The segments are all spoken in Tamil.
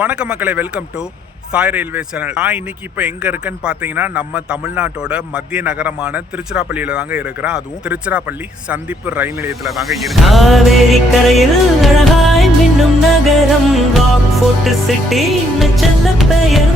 வணக்கம் மக்களே, welcome to Sai railway channel. நான் இன்னைக்கு இப்போ எங்கே இருக்கேன்னு பார்த்தீங்கன்னா நம்ம தமிழ்நாட்டோட மத்திய நகரமான திருச்சிராப்பள்ளியில் தாங்க இருக்கிறேன். அதுவும் திருச்சிராப்பள்ளி சந்திப்பு ரயில் நிலையத்தில் தாங்க இருக்கேன். காவேரி கரையில் அழகாய் மின்னும் நகரம் ராக் ஃபோர்ட் சிட்டி செல்ல பெயர்.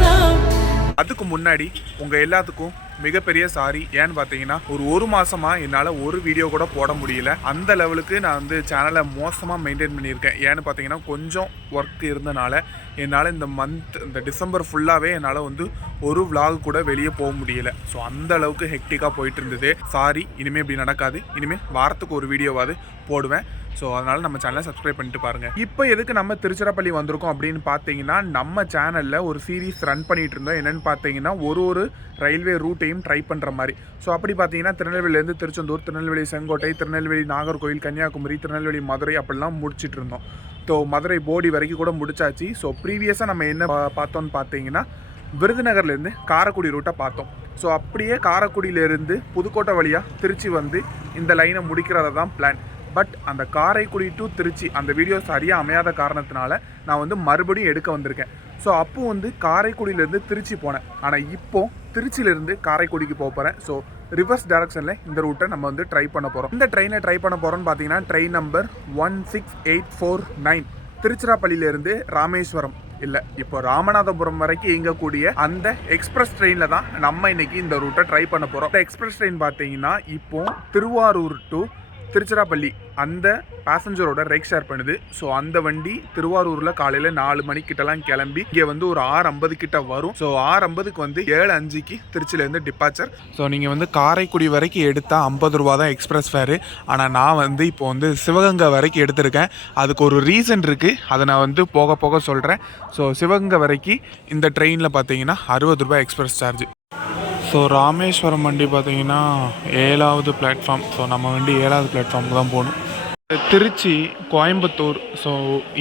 அதுக்கு முன்னாடி உங்கள் எல்லாத்துக்கும் மிகப்பெரிய சாரி. ஏன்னு பார்த்தீங்கன்னா ஒரு மாதமாக என்னால் ஒரு வீடியோ கூட போட முடியல. அந்த லெவலுக்கு நான் வந்து சேனலை மோசமாக மெயின்டைன் பண்ணியிருக்கேன். ஏன்னு பார்த்தீங்கன்னா கொஞ்சம் ஒர்க் இருந்தனால என்னால் இந்த டிசம்பர் ஃபுல்லாகவே என்னால் வந்து ஒரு விலாக் கூட வெளியே போக முடியல. ஸோ அந்த அளவுக்கு ஹெக்டிக்காக போயிட்டு இருந்தது. சாரி, இனிமேல் இப்படி நடக்காது. இனிமேல் வாரத்துக்கு ஒரு வீடியோவாவது போடுவேன். ஸோ அதனால் நம்ம சேனலை சப்ஸ்கிரைப் பண்ணிட்டு பாருங்கள். இப்போ எதுக்கு நம்ம திருச்சிராப்பள்ளி வந்திருக்கோம் அப்படின்னு பார்த்தீங்கன்னா நம்ம சேனலில் ஒரு சீரீஸ் ரன் பண்ணிகிட்டு இருந்தோம். என்னென்னு பார்த்தீங்கன்னா ஒரு ரயில்வே ரூட்டையும் ட்ரை பண்ணுற மாதிரி. ஸோ அப்படி பார்த்தீங்கன்னா திருநெல்வேலியிலேருந்து திருச்செந்தூர், திருநெல்வேலி செங்கோட்டை, திருநெல்வேலி நாகர்கோவில், கன்னியாகுமரி, திருநெல்வேலி மதுரை அப்படிலாம் முடிச்சிட்டு இருந்தோம். ஸோ மதுரை போடி வரைக்கும் கூட முடிச்சாச்சு. ஸோ ப்ரீவியஸாக நம்ம என்ன பார்த்தோன்னு பார்த்தீங்கன்னா விருதுநகர்லேருந்து காரைக்குடி ரூட்டை பார்த்தோம். ஸோ அப்படியே காரைக்குடியிலேருந்து புதுக்கோட்டை வழியாக திருச்சி வந்து இந்த லைனை முடிக்கிறத தான் பிளான். பட் அந்த காரைக்குடி டு திருச்சி அந்த வீடியோ சரியாக அமையாத காரணத்தினால நான் வந்து மறுபடியும் எடுக்க வந்திருக்கேன். ஸோ அப்போ வந்து காரைக்குடியிலேருந்து திருச்சி போனேன். ஆனால் இப்போது திருச்சியிலேருந்து காரைக்குடிக்கு போகிறேன். ஸோ ரிவர்ஸ் டைரக்ஷனில் இந்த ரூட்டை நம்ம வந்து ட்ரை பண்ண போகிறோம். இந்த ட்ரெயினை ட்ரை பண்ண போகிறோன்னு பார்த்தீங்கன்னா ட்ரெயின் நம்பர் 16849 திருச்சிராப்பள்ளியிலேருந்து ராமேஸ்வரம் இல்லை இப்போ ராமநாதபுரம் வரைக்கும் இயங்கக்கூடிய அந்த எக்ஸ்பிரஸ் ட்ரெயினில் தான் நம்ம இன்னைக்கு இந்த ரூட்டை ட்ரை பண்ண போகிறோம். இந்த எக்ஸ்பிரஸ் ட்ரெயின் பார்த்தீங்கன்னா இப்போ திருவாரூர் டு திருச்சிராப்பள்ளி அந்த பேசஞ்சரோட ரைட் ஷேர் பண்ணுது. ஸோ அந்த வண்டி திருவாரூரில் காலையில் 4 மணிக்கிட்டலாம் கிளம்பி இங்கே வந்து ஒரு 6:50 கிட்ட வரும். ஸோ 6:50க்கு வந்து 7:05க்கு திருச்சியிலேருந்து டிபார்ச்சர். ஸோ நீங்கள் வந்து காரைக்குடி வரைக்கும் எடுத்தால் 50 ரூபா தான் எக்ஸ்பிரஸ் ஃபேரு. ஆனால் நான் வந்து இப்போ வந்து சிவகங்கை வரைக்கும் எடுத்திருக்கேன். அதுக்கு ஒரு ரீசன் இருக்குது, அதை நான் வந்து போக போக சொல்கிறேன். ஸோ சிவகங்கை வரைக்கும் இந்த ட்ரெயினில் பார்த்தீங்கன்னா 60 ரூபாய் எக்ஸ்பிரஸ் சார்ஜ். ஸோ ராமேஸ்வரம் வண்டி பார்த்தீங்கன்னா 7வது பிளாட்ஃபார்ம். ஸோ நம்ம வண்டி 7வது பிளாட்ஃபார்முக்கு தான் போகணும். திருச்சி, கோயம்புத்தூர். ஸோ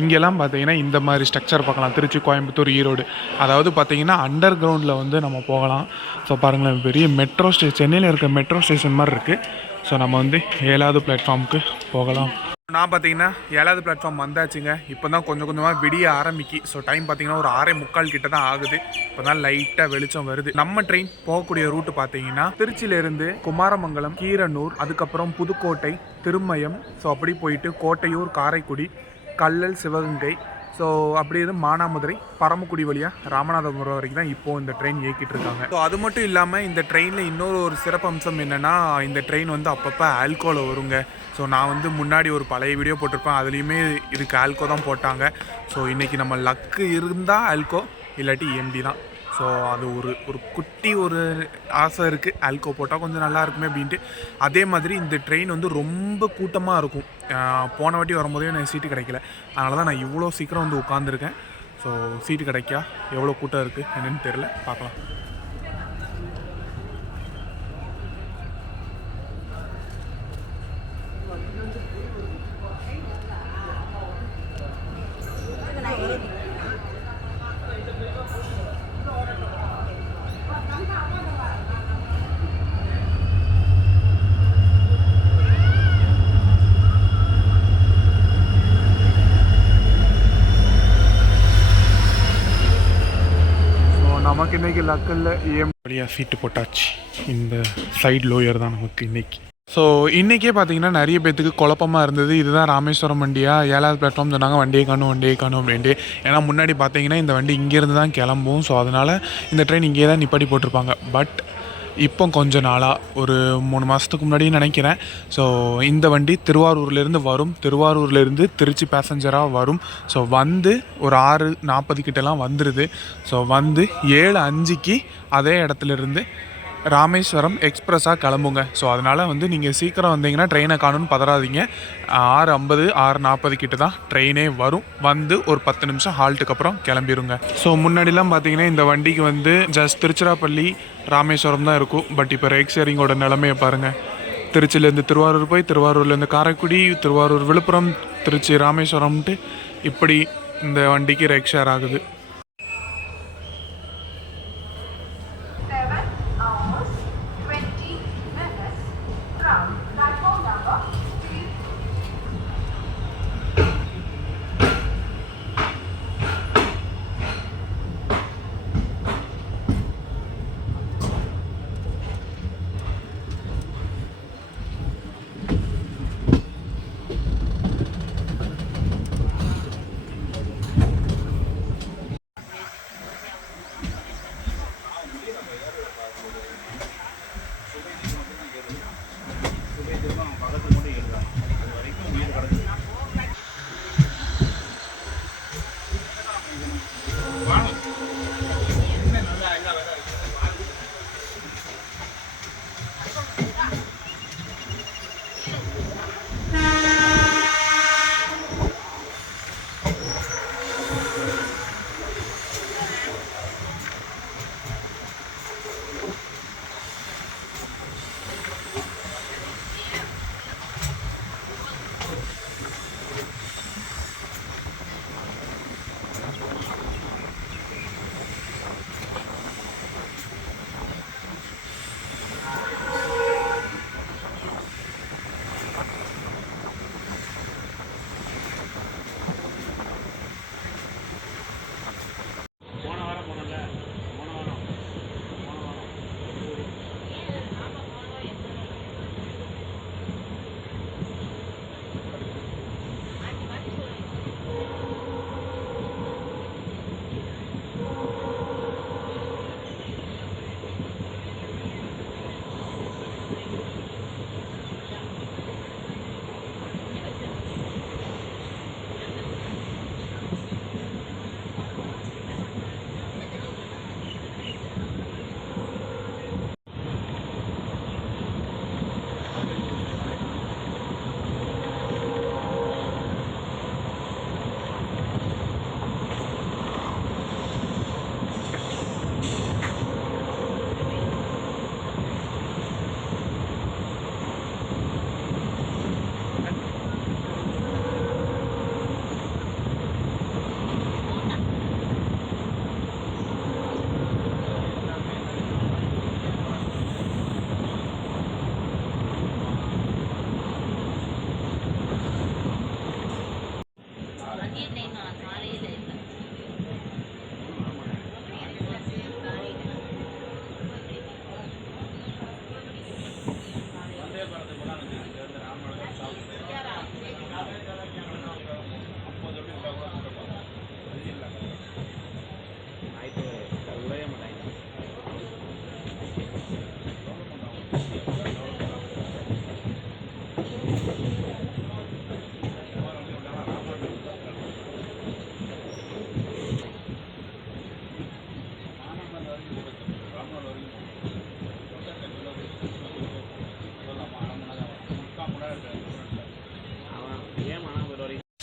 இங்கெல்லாம் பார்த்தீங்கன்னா இந்த மாதிரி ஸ்ட்ரக்சர் பார்க்கலாம். திருச்சி, கோயம்புத்தூர், ஈரோடு. அதாவது பார்த்தீங்கன்னா அண்டர் கிரவுண்டில் வந்து நம்ம போகலாம். ஸோ பாருங்களேன், பெரிய மெட்ரோ ஸ்டேஷன், சென்னையில் இருக்க மெட்ரோ ஸ்டேஷன் மாதிரி இருக்குது. ஸோ நம்ம வந்து 7வது பிளாட்ஃபார்முக்கு போகலாம். நான் பார்த்தீங்கன்னா 7வது பிளாட்ஃபார்ம் வந்தாச்சுங்க. இப்போ தான் கொஞ்சம் கொஞ்சமாக விடிய ஆரம்பிக்கி. ஸோ டைம் பார்த்தீங்கன்னா ஒரு 6:45 கிட்ட தான் ஆகுது. இப்போ தான் லைட்டாக வெளிச்சம் வருது. நம்ம ட்ரெயின் போகக்கூடிய ரூட்டு பார்த்தீங்கன்னா திருச்சியிலேருந்து குமாரமங்கலம், கீரனூர், அதுக்கப்புறம் புதுக்கோட்டை, திருமயம். ஸோ அப்படி போயிட்டு கோட்டையூர், காரைக்குடி, கல்லல், சிவகங்கை. ஸோ அப்படி இருந்து மானாமதுரை, பரமக்குடி வழியாக ராமநாதபுரம் வரைக்கும் தான் இப்போது இந்த ட்ரெயின் இயக்கிட்டு இருக்காங்க. ஸோ அது மட்டும் இல்லாமல் இந்த ட்ரெயினில் இன்னொரு சிறப்பம்சம் என்னென்னா இந்த ட்ரெயின் வந்து அப்பப்போ ஆல்கோவில் வருங்க. ஸோ நான் வந்து முன்னாடி ஒரு பழைய வீடியோ போட்டிருப்பேன், அதுலேயுமே இதுக்கு ஆல்கோ தான் போட்டாங்க. ஸோ இன்றைக்கி நம்ம லக்கு இருந்தால் ஆல்கோ, இல்லாட்டி EMD தான். ஸோ அது ஒரு குட்டி ஒரு ஆசை இருக்குது, ஆல்கோ போட்டால் கொஞ்சம் நல்லா இருக்குமே அப்படின்ட்டு. அதே மாதிரி இந்த ட்ரெயின் வந்து ரொம்ப கூட்டமாக இருக்கும். போன வாட்டி வரும்போதே எனக்கு சீட்டு கிடைக்கல. அதனால தான் நான் இவ்வளோ சீக்கிரம் வந்து உட்காந்துருக்கேன். ஸோ சீட்டு கிடைக்கா, எவ்வளோ கூட்டம் இருக்குது என்னென்னு தெரில, பார்க்கலாம். நமக்கு இன்றைக்கி லக்கில் வழியாக சீட்டு போட்டாச்சு. இந்த சைடு லோயர் தான் நமக்கு இன்றைக்கி. ஸோ இன்றைக்கே பார்த்தீங்கன்னா நிறைய பேர்த்துக்கு குழப்பமாக இருந்தது. இதுதான் ராமேஸ்வரம் வண்டியா, 7வது பிளாட்ஃபார்ம் சொன்னாங்க. வண்டியை காணும் அப்படின்ட்டு. ஏன்னா முன்னாடி பார்த்தீங்கன்னா இந்த வண்டி இங்கேருந்து தான் கிளம்பும். ஸோ அதனால் இந்த ட்ரெயின் இங்கே தான் நிப்பாட்டி போட்டிருப்பாங்க. பட் இப்போ கொஞ்ச நாளாக ஒரு 3 மாதத்துக்கு முன்னாடியும் நினைக்கிறேன். ஸோ இந்த வண்டி திருவாரூர்லேருந்து வரும். திருவாரூர்லேருந்து திருச்சி பேசஞ்சராக வரும். ஸோ வந்து ஒரு 6:40 கிட்டலாம் வந்துடுது. ஸோ வந்து 7:05க்கு அதே இடத்துலேருந்து ராமேஸ்வரம் எக்ஸ்பிரஸாக கிளம்புங்க. ஸோ அதனால் வந்து நீங்கள் சீக்கிரம் வந்தீங்கன்னா ட்ரெயினை காணுன்னு பதறாதீங்க. 6:50 6:40 கிட்ட தான் ட்ரெயினே வரும். வந்து ஒரு 10 நிமிஷம் ஹால்ட்டுக்கு அப்புறம் கிளம்பிடுங்க. ஸோ முன்னாடிலாம் பார்த்தீங்கன்னா இந்த வண்டிக்கு வந்து ஜஸ்ட் திருச்சிராப்பள்ளி, ராமேஸ்வரம் தான் இருக்கும். பட் இப்போ ரைட் ஷேரிங்கோட நிலமையை பாருங்கள். திருச்சியிலேருந்து திருவாரூர் போய், திருவாரூர்லேருந்து காரைக்குடி, திருவாரூர் விழுப்புரம், திருச்சி ராமேஸ்வரம்ட்டு இப்படி இந்த வண்டிக்கு ரைட் ஷேர் ஆகுது.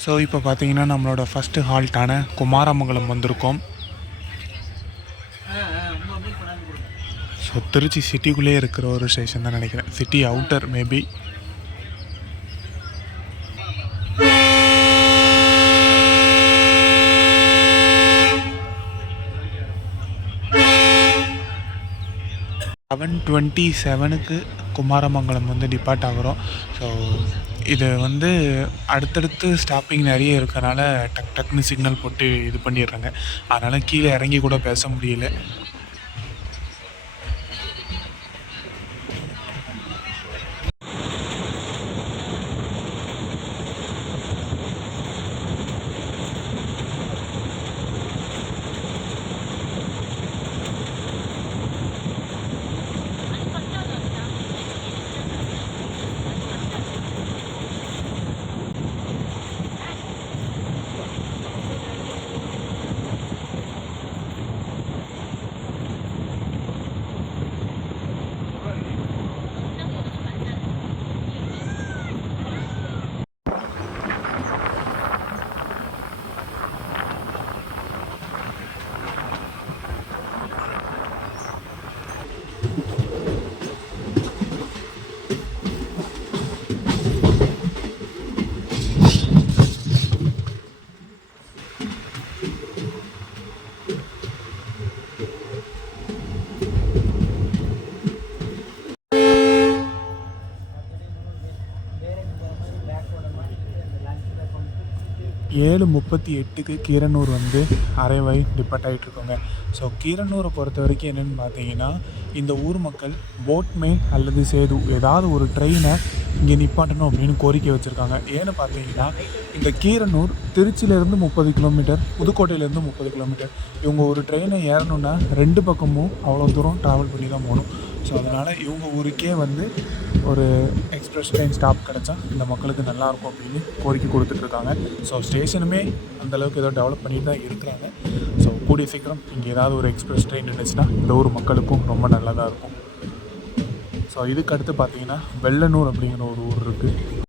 ஸோ இப்போ பார்த்தீங்கன்னா நம்மளோட ஃபஸ்ட்டு ஹால்ட்டான குமாரமங்கலம் வந்திருக்கோம். ஸோ திருச்சி சிட்டிக்குள்ளேயே இருக்கிற ஒரு ஸ்டேஷன் தான் நினைக்கிறேன். City outer maybe. செவன் 27க்கு குமாரமங்கலம் வந்து டிபார்ட் ஆகிறோம். ஸோ இது வந்து அடுத்தடுத்து ஸ்டாப்பிங் நிறைய இருக்கனால டக்குன்னு சிக்னல் போட்டு இது பண்ணிடுறாங்க. அதனால் கீழே இறங்கி கூட பேச முடியல. ஏழு 38க்கு கீரனூர் வந்து அரைவாய் டிபார்ட் ஆகிட்ருக்கோங்க. ஸோ கீரனூரை பொறுத்த வரைக்கும் என்னென்னு பார்த்தீங்கன்னா, இந்த ஊர் மக்கள் போட்மேன் அல்லது சேது ஏதாவது ஒரு ட்ரெயினை இங்கே நிப்பாட்டணும் அப்படின்னு கோரிக்கை வச்சுருக்காங்க. ஏன்னு பார்த்தீங்கன்னா, இந்த கீரனூர் திருச்சியிலேருந்து 30 கிலோமீட்டர், புதுக்கோட்டையிலேருந்து 30 கிலோமீட்டர். இவங்க ஒரு ட்ரெயினை ஏறணுன்னா 2 பக்கமும் அவ்வளோ தூரம் ட்ராவல் பண்ணி தான் போகணும். ஸோ அதனால் இவங்க ஊருக்கே வந்து ஒரு எக்ஸ்பிரஸ் ட்ரெயின் ஸ்டாப் கிடச்சா இந்த மக்களுக்கு நல்லாயிருக்கும் அப்படின்னு கோரிக்கை கொடுத்துட்ருக்காங்க. ஸோ ஸ்டேஷனுமே அந்தளவுக்கு ஏதோ டெவலப் பண்ணிட்டு தான் இருக்கிறாங்க. ஸோ கூடிய சீக்கிரம் இங்கே ஏதாவது ஒரு எக்ஸ்பிரஸ் ட்ரெயின் இருந்துச்சுன்னா இந்த ஊர் மக்களுக்கும் ரொம்ப நல்லதாக இருக்கும். ஸோ இதுக்கு அடுத்து பார்த்தீங்கன்னா வெள்ளனூர் அப்படிங்கிற ஒரு ஊர் இருக்குது.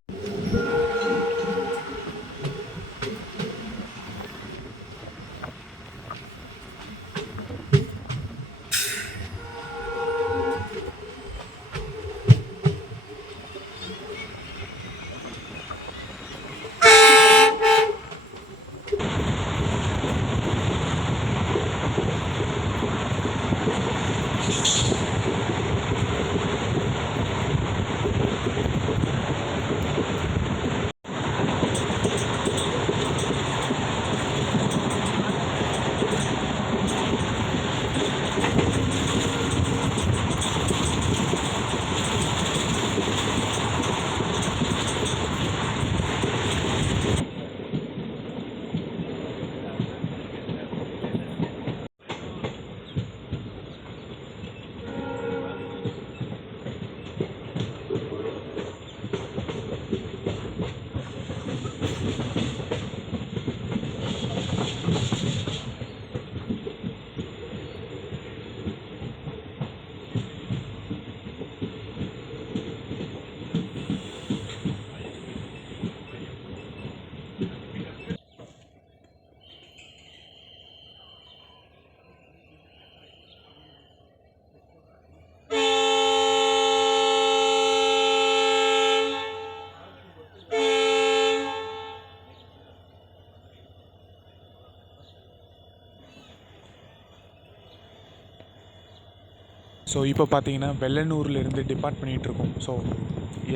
ஸோ இப்போ பார்த்தீங்கன்னா வெள்ளனூர்லேருந்து டிபார்ட் பண்ணிகிட்ருக்கோம். ஸோ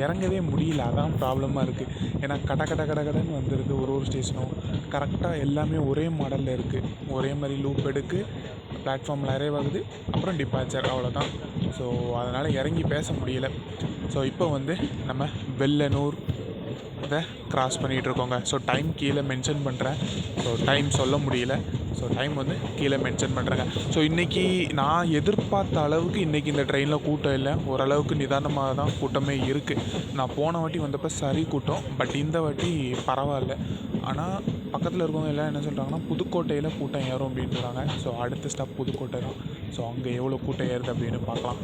இறங்கவே முடியல, அதான் ப்ராப்ளமாக இருக்குது. ஏன்னா கடன்னு வந்துடுது. ஒரு ஸ்டேஷனும் கரெக்டாக எல்லாமே ஒரே மாடலில் இருக்குது. ஒரே மாதிரி லூப் எடுக்கு, பிளாட்ஃபார்மில் அரைவ் ஆகுது, அப்புறம் டிபார்ச்சர், அவ்வளோதான். ஸோ அதனால் இறங்கி பேச முடியல. ஸோ இப்போ வந்து நம்ம வெள்ளனூர் இதை க்ராஸ் பண்ணிகிட்ருக்கோங்க. ஸோ டைம் கீழே மென்ஷன் பண்ணுறேன். ஸோ டைம் சொல்ல முடியல. ஸோ டைம் வந்து கீழே மென்ஷன் பண்ணுறேங்க. ஸோ இன்றைக்கி நான் எதிர்பார்த்த அளவுக்கு இன்றைக்கி இந்த ட்ரெயினில் கூட்டம் இல்லை. ஓரளவுக்கு நிதானமாக தான் கூட்டமே இருக்குது. நான் போன வாட்டி வந்தப்போ சரி கூட்டம், பட் இந்த வாட்டி பரவாயில்ல. ஆனால் பக்கத்தில் இருக்கவங்க எல்லாம் என்ன சொல்கிறாங்கன்னா புதுக்கோட்டையில் கூட்டம் ஏறும் அப்படின்றாங்க. ஸோ அடுத்த ஸ்டாப் புதுக்கோட்டை தான். ஸோ அங்கே எவ்வளோ கூட்டம் ஏறுது அப்படின்னு பார்க்கலாம்.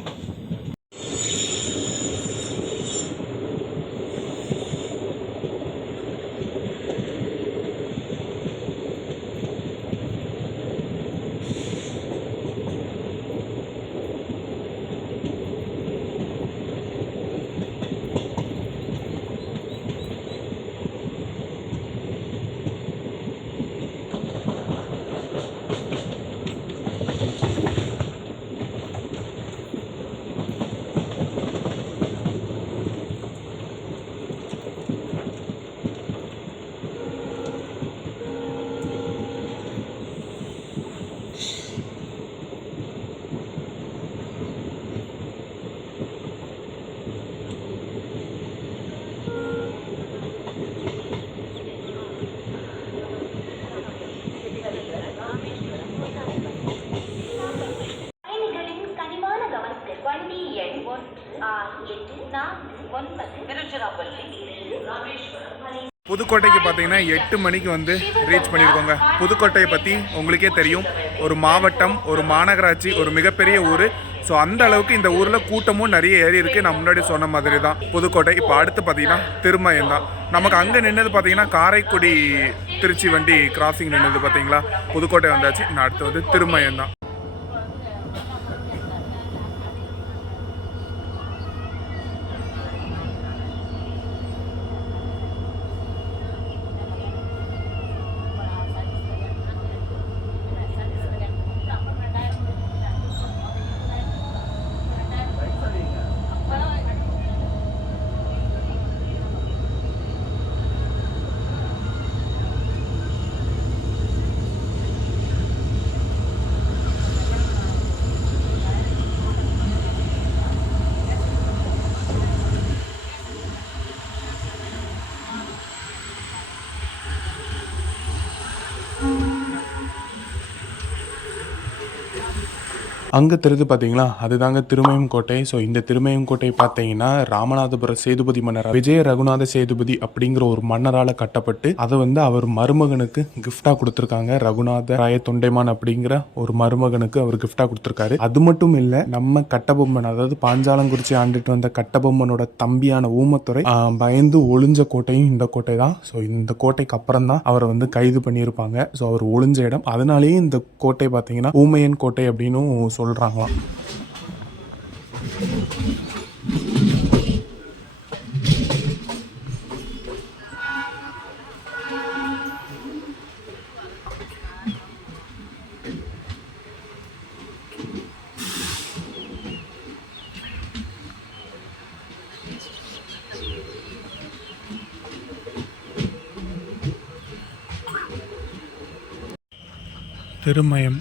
புதுக்கோட்டைக்கு பார்த்தீங்கன்னா 8 மணிக்கு வந்து ரீச் பண்ணியிருக்கோங்க. புதுக்கோட்டையை பற்றி உங்களுக்கே தெரியும், ஒரு மாவட்டம், ஒரு மாநகராட்சி, ஒரு மிகப்பெரிய ஊர். ஸோ அந்த அளவுக்கு இந்த ஊரில் கூட்டமும் நிறைய ஏறி இருக்குது. நான் முன்னாடி சொன்ன மாதிரி தான் புதுக்கோட்டை. இப்போ அடுத்து பார்த்தீங்கன்னா திருமயம் தான். நமக்கு அங்கே நின்னது பார்த்தீங்கன்னா காரைக்குடி திருச்சி வண்டி கிராசிங் நின்னது பார்த்தீங்களா. புதுக்கோட்டை வந்தாச்சு. நான் அடுத்து வந்து திருமயம் தான். அங்கே தெரியுது பார்த்தீங்களா, அதுதாங்க திருமயம் கோட்டை. ஸோ இந்த திருமயம் கோட்டை பார்த்தீங்கன்னா ராமநாதபுர சேதுபதி மன்னர் விஜய ரகுநாத சேதுபதி அப்படிங்கிற ஒரு மன்னரால் கட்டப்பட்டு அதை வந்து அவர் மருமகனுக்கு கிஃப்டாக கொடுத்துருக்காங்க. ரகுநாத ராய தொண்டைமான் அப்படிங்கிற ஒரு மருமகனுக்கு அவர் கிஃப்டாக கொடுத்துருக்காரு. அது மட்டும் இல்லை, நம்ம கட்டபொம்மன், அதாவது பாஞ்சாலங்குறிச்சி ஆண்டுட்டு வந்த கட்டபொம்மனோட தம்பியான ஊமத்துறை பயந்து ஒளிஞ்ச கோட்டையும் இந்த கோட்டை தான். ஸோ இந்த கோட்டைக்கு அப்புறம் தான் அவரை வந்து கைது பண்ணியிருப்பாங்க. ஸோ அவர் ஒளிஞ்ச இடம். அதனாலேயே இந்த கோட்டை பார்த்தீங்கன்னா ஊமையன் கோட்டை அப்படின்னு சொல்றாங்களாம். திருமயம்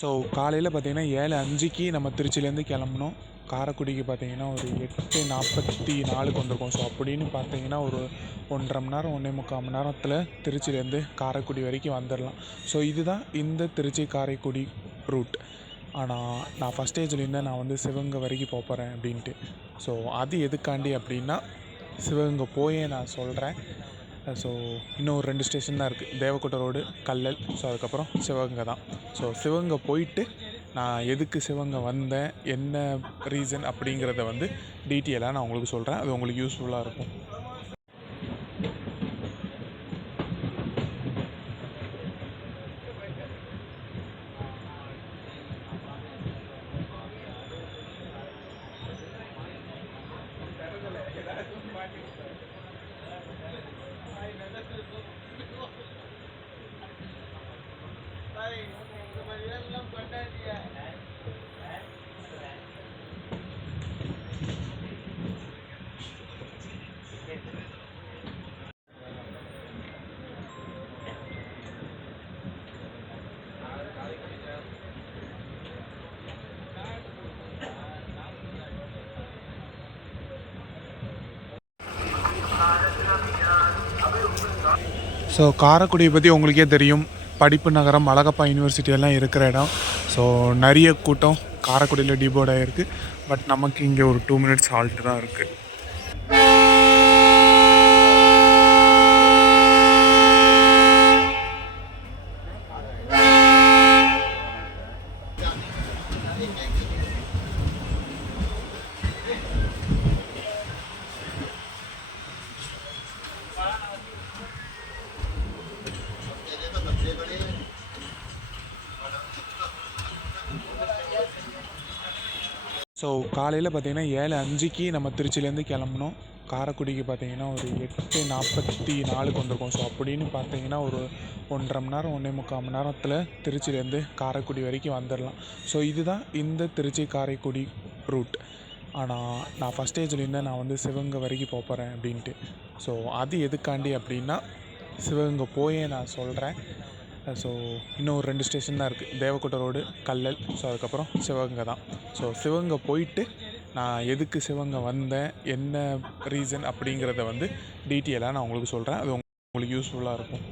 ஸோ காலையில் பார்த்தீங்கன்னா 7:05க்கு நம்ம திருச்சியிலேருந்து கிளம்புனோம். காரைக்குடிக்கு பார்த்தீங்கன்னா ஒரு 8:44 வந்திருக்கோம். ஸோ அப்படின்னு பார்த்தீங்கன்னா ஒரு 1.5 மணி நேரம் 1.25 மணி நேரத்தில் திருச்சியிலேருந்து காரைக்குடி வரைக்கும் வந்துடலாம். ஸோ இதுதான் இந்த திருச்சி காரைக்குடி ரூட். ஆனால் நான் ஃபஸ்ட் ஸ்டேஜ்லேருந்து நான் வந்து சிவகங்கை வரைக்கும் போகிறேன் அப்படின்ட்டு. ஸோ அது எதுக்காண்டி அப்படின்னா சிவகங்கை போயே நான் சொல்கிறேன். ஸோ இன்னும் ஒரு 2 ஸ்டேஷன் தான் இருக்குது, தேவக்கோட்டை ரோடு, கல்லல். ஸோ அதுக்கப்புறம் சிவகங்கை தான். ஸோ சிவகங்கை போயிட்டு நான் எதுக்கு சிவகங்கை வந்தேன், என்ன ரீசன் அப்படிங்கிறத வந்து டீட்டெயிலாக நான் உங்களுக்கு சொல்கிறேன். அது உங்களுக்கு யூஸ்ஃபுல்லாக இருக்கும். ஸோ காரைக்குடியை பற்றி உங்களுக்கே தெரியும், படிப்பு நகரம், அழகப்பா யூனிவர்சிட்டி எல்லாம் இருக்கிற இடம். ஸோ நிறைய கூட்டம் காரைக்குடியில் டிபோர்ட் ஆகிருக்கு. பட் நமக்கு இங்கே ஒரு 2 மினிட்ஸ் ஹால்ட்டு தான் இருக்குது. ஸோ காலையில் பார்த்தீங்கன்னா 7:05க்கு நம்ம திருச்சியிலேருந்து கிளம்புனோம். காரைக்குடிக்கு பார்த்தீங்கன்னா ஒரு 8:44 வந்திருக்கோம். ஸோ அப்படின்னு பார்த்தீங்கன்னா ஒரு 1.5 மணி நேரம் 1.25 மணி நேரத்தில் திருச்சியிலேருந்து காரைக்குடி வரைக்கும் வந்துடலாம். ஸோ இதுதான் இந்த திருச்சி காரைக்குடி ரூட். ஆனால் நான் ஃபஸ்ட் ஸ்டேஜ்லேருந்து நான் வந்து சிவகங்கை வரைக்கும் போகிறேன் அப்படின்ட்டு. ஸோ அது எதுக்காண்டி அப்படின்னா சிவகங்கை போயே நான் சொல்கிறேன். ஸோ இன்னும் ஒரு 2 ஸ்டேஷன் தான் இருக்குது, தேவக்கோட்டை ரோடு, கல்லல். ஸோ அதுக்கப்புறம் சிவகங்கை தான். ஸோ சிவகங்கை போயிட்டு நான் எதுக்கு சிவகங்கை வந்தேன், என்ன ரீசன் அப்படிங்கிறத வந்து டீட்டெயிலாக நான் உங்களுக்கு சொல்கிறேன். அது உங்களுக்கு யூஸ்ஃபுல்லாக இருக்கும்.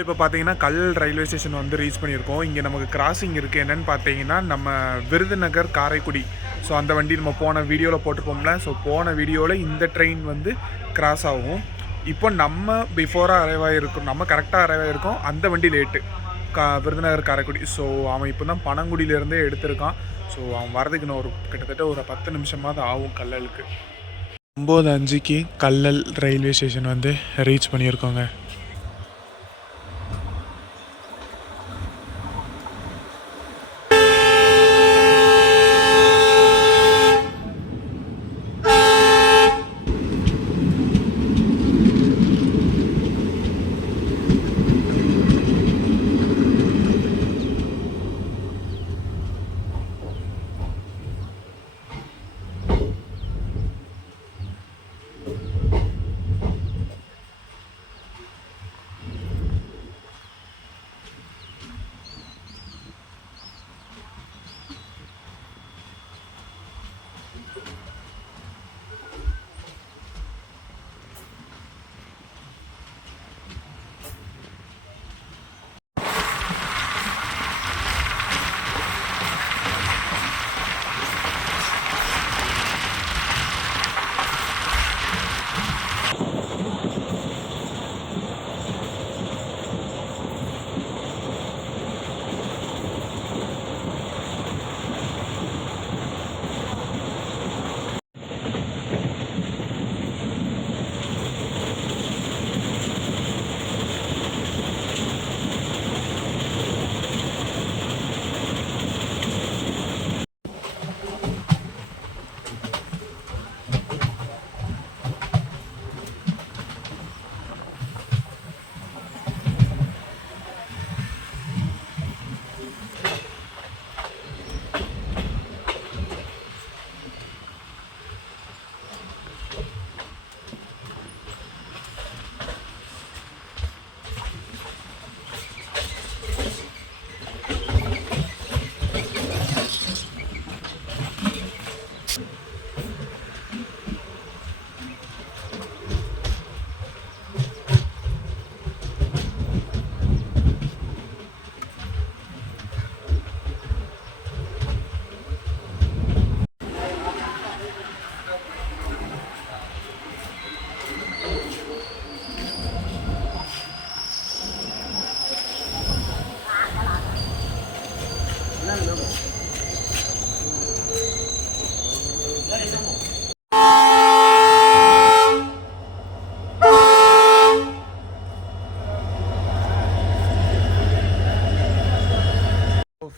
இப்போ பார்த்தீங்கன்னா கல்லல் ரயில்வே ஸ்டேஷன் வந்து ரீச் பண்ணியிருக்கோம். இங்கே நமக்கு கிராசிங் இருக்குது. என்னென்னு பார்த்தீங்கன்னா நம்ம விருதுநகர் காரைக்குடி. ஸோ அந்த வண்டி நம்ம போன வீடியோவில் போட்டிருப்போம்ல. ஸோ போன வீடியோவில் இந்த ட்ரெயின் வந்து கிராஸ் ஆகும். இப்போ நம்ம பிஃபோராக அரைவ் ஆகிருக்கோம், நம்ம கரெக்டாக அரைவ் ஆகிருக்கோம். அந்த வண்டி லேட்டு, விருதுநகர் காரைக்குடி. ஸோ அவன் இப்போ தான் பனங்குடியிலேருந்தே எடுத்திருக்கான். ஸோ அவன் வரதுக்கு இன்னும் கிட்டத்தட்ட ஒரு 10 நிமிஷமாவது ஆகும் கல்லலுக்கு. 9:05க்கு கல்லல் ரயில்வே ஸ்டேஷன் வந்து ரீச் பண்ணியிருக்கோங்க.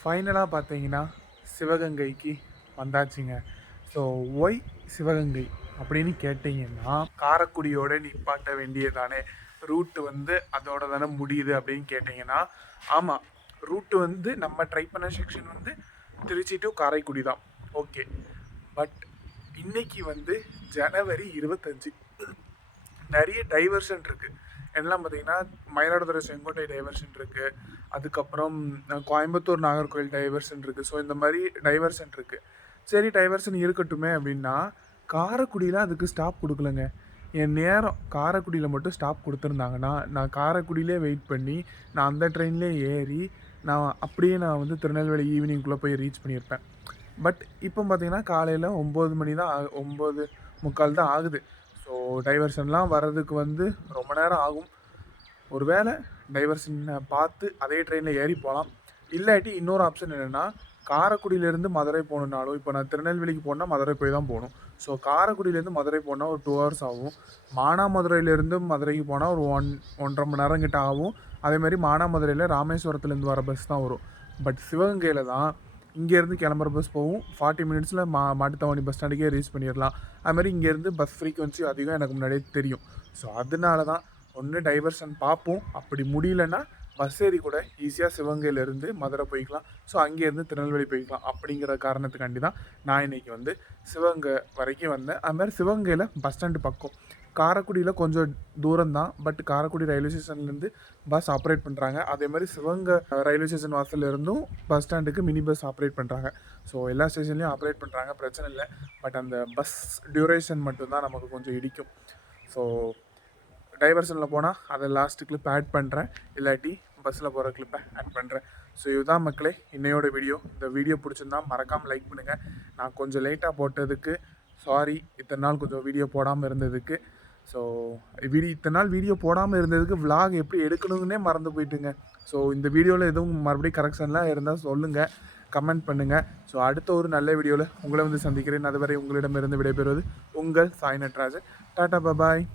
ஃபைனலாக பார்த்தீங்கன்னா சிவகங்கைக்கு வந்தாச்சுங்க. ஸோ ஒய் சிவகங்கை அப்படின்னு கேட்டிங்கன்னா, காரைக்குடியோட நிப்பாட்ட வேண்டியதானே, ரூட்டு வந்து அதோட தானே முடியுது அப்படின்னு கேட்டிங்கன்னா, ஆமாம், ரூட்டு வந்து நம்ம ட்ரை பண்ண செக்ஷன் வந்து திருச்சி டு காரைக்குடி தான். ஓகே, பட் இன்னைக்கு வந்து ஜனவரி 25, நிறைய டைவர்ஷன் இருக்குது. என்னெல்லாம் பார்த்தீங்கன்னா, மயிலாடுதுறை செங்கோட்டை டைவர்ஷன் இருக்குது, அதுக்கப்புறம் கோயம்புத்தூர் நாகர்கோவில் டைவர்ஷன் இருக்குது. ஸோ இந்த மாதிரி டைவர்ஷன் இருக்குது. சரி, டைவர்ஷன் இருக்கட்டுமே அப்படின்னா காரைக்குடியில் அதுக்கு ஸ்டாப் கொடுக்கலங்க. என் நேரம் காரைக்குடியில் மட்டும் ஸ்டாப் கொடுத்துருந்தாங்கன்னா நான் காரைக்குடியிலே வெயிட் பண்ணி நான் அந்த ட்ரெயின்லேயே ஏறி நான் வந்து திருநெல்வேலி ஈவினிங்குள்ளே போய் ரீச் பண்ணியிருப்பேன். பட் இப்போ பார்த்தீங்கன்னா காலையில் 9 மணி தான் 9:45 தான் ஆகுது. ஸோ டைவர்ஷன்லாம் வர்றதுக்கு வந்து ரொம்ப நேரம் ஆகும். ஒரு வேளை டைவர்ஷனை பார்த்து அதே ட்ரெயினில் ஏறி போகலாம். இல்லாட்டி இன்னொரு ஆப்ஷன் என்னென்னா, காரைக்குடியிலேருந்து மதுரை போகணுன்னாலும், இப்போ நான் திருநெல்வேலிக்கு போனால் மதுரை போய் தான் போகணும். ஸோ காரைக்குடியிலேருந்து மதுரை போனால் ஒரு 2 hours ஆகும். மானாமதுரையிலேருந்து மதுரைக்கு போனால் ஒரு 1.5 மணி நேரம் கிட்ட ஆகும். அதேமாதிரி மானாமதுரையில் ராமேஸ்வரத்துலேருந்து வர பஸ் தான் வரும். பட் சிவகங்கையில் தான் இங்கேருந்து கிளம்புற பஸ் போகும். 40 மினிட்ஸில் மாட்டுத்தாவணி பஸ் ஸ்டாண்டுக்கே ரீச் பண்ணிடலாம். அதுமாதிரி இங்கேருந்து பஸ் ஃப்ரீக்வன்சி அதிகம் எனக்கு முன்னாடியே தெரியும். ஸோ அதனால தான் ஒன்று டைவர்ஷன் பார்ப்போம். அப்படி முடியலன்னா பஸ் ஏறி கூட ஈஸியாக சிவகங்கையிலேருந்து மதுரை போய்க்கலாம். ஸோ அங்கேருந்து திருநெல்வேலி போய்க்கலாம். அப்படிங்கிற காரணத்துக்காண்டி தான் நான் இன்றைக்கி வந்து சிவகங்கை வரைக்கும் வந்தேன். அதுமாதிரி சிவகங்கையில் பஸ் ஸ்டாண்டு பக்கம், காரைக்குடியில் கொஞ்சம் தூரம் தான். பட் காரைக்குடி ரயில்வே ஸ்டேஷன்லேருந்து பஸ் ஆப்ரேட் பண்ணுறாங்க. அதேமாதிரி சிவகங்கை ரயில்வே ஸ்டேஷன் வாசல்லேருந்தும் பஸ் ஸ்டாண்டுக்கு மினி பஸ் ஆப்ரேட் பண்ணுறாங்க. ஸோ எல்லா ஸ்டேஷன்லேயும் ஆப்ரேட் பண்ணுறாங்க, பிரச்சனை இல்லை. பட் அந்த பஸ் டியூரேஷன் மட்டும்தான் நமக்கு கொஞ்சம் இடிக்கும். ஸோ டைவர்ஷனில் போனால் அதை லாஸ்ட்டு கிளிப் ஆட் பண்ணுறேன், இல்லாட்டி பஸ்ஸில் போகிற கிளிப்பை ஆட் பண்ணுறேன். ஸோ இதுதான் மக்களே இன்னையோட வீடியோ. இந்த வீடியோ பிடிச்சிருந்தா மறக்காமல் லைக் பண்ணுங்கள். நான் கொஞ்சம் லேட்டாக போட்டதுக்கு சாரி, இத்தனை நாள் கொஞ்சம் வீடியோ போடாமல் இருந்ததுக்கு. ஸோ இத்தனை நாள் வீடியோ போடாமல் இருந்ததுக்கு vlog எப்படி எடுக்கணுன்னே மறந்து போயிட்டுங்க. ஸோ இந்த வீடியோவில் எதுவும் மறுபடியும் கரெக்ஷன்லாம் இருந்தால் சொல்லுங்கள், கமெண்ட் பண்ணுங்கள். ஸோ அடுத்த ஒரு நல்ல வீடியோவில் உங்களை வந்து சந்திக்கிறேன். அதுவரை உங்களிடமிருந்து விடைபெறுவது உங்கள் சாய் நட்ராஜன். டாடா, பபாய்.